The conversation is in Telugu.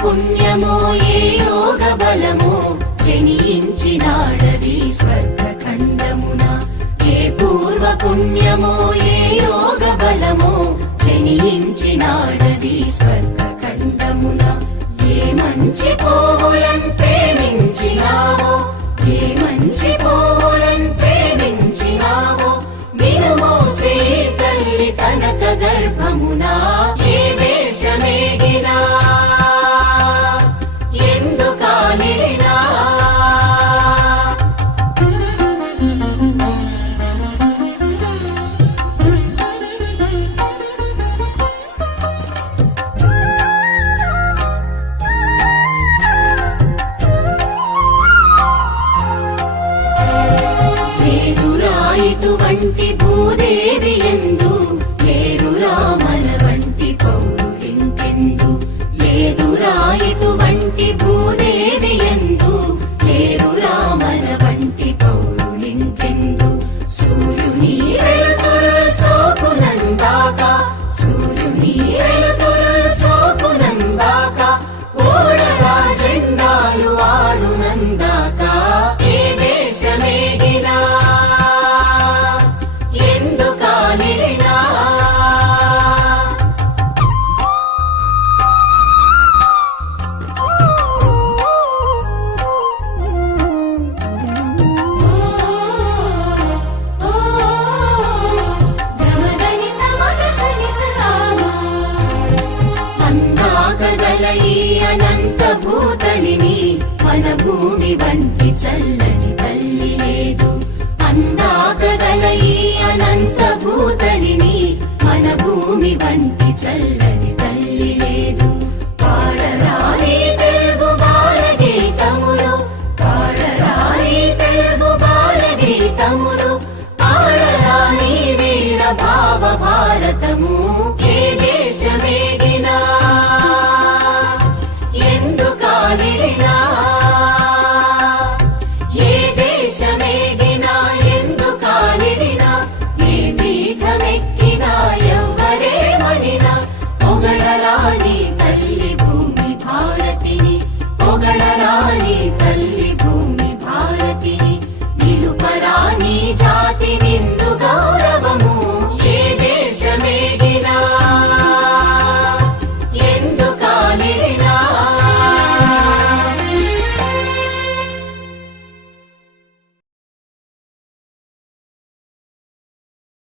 పుణ్యమో ఏ యోగ బలమో జనించినాడవి స్వర్గఖండమున ఏ పూర్వ పుణ్యమో ఏ యోగ బలమో జనించినాడవి స్వర్గఖండమున ఏ మంచి పోవులను ప్రేమించినావో ఏ మంచి పోవులను ప్రేమించినావో వినుమో శ్రీ తల్లి కనక గర్భమున ఏ దేశమేగినా ఎందుకాలిడినా ఇటువంటి భూదేవి ఎందు లేరురా మన వంటి పౌరులింకెందు లేదురా ఇటువంటి భూదేవి ఎందు లేరురా మన వంటి పౌరులింకెందు సూర్యుని వెలుతురు సోకునందాక సూర్యుని వెలుతురు సోకునందాక ఓడరా జెండాలు ఆడునందాక ఏ దేశమేగినా అనంత భూతలిని మన భూమి వంటి చల్లని తల్లి లేదు అందాకగల ఈ అనంత భూతలిని మన భూమి వంటి చల్లని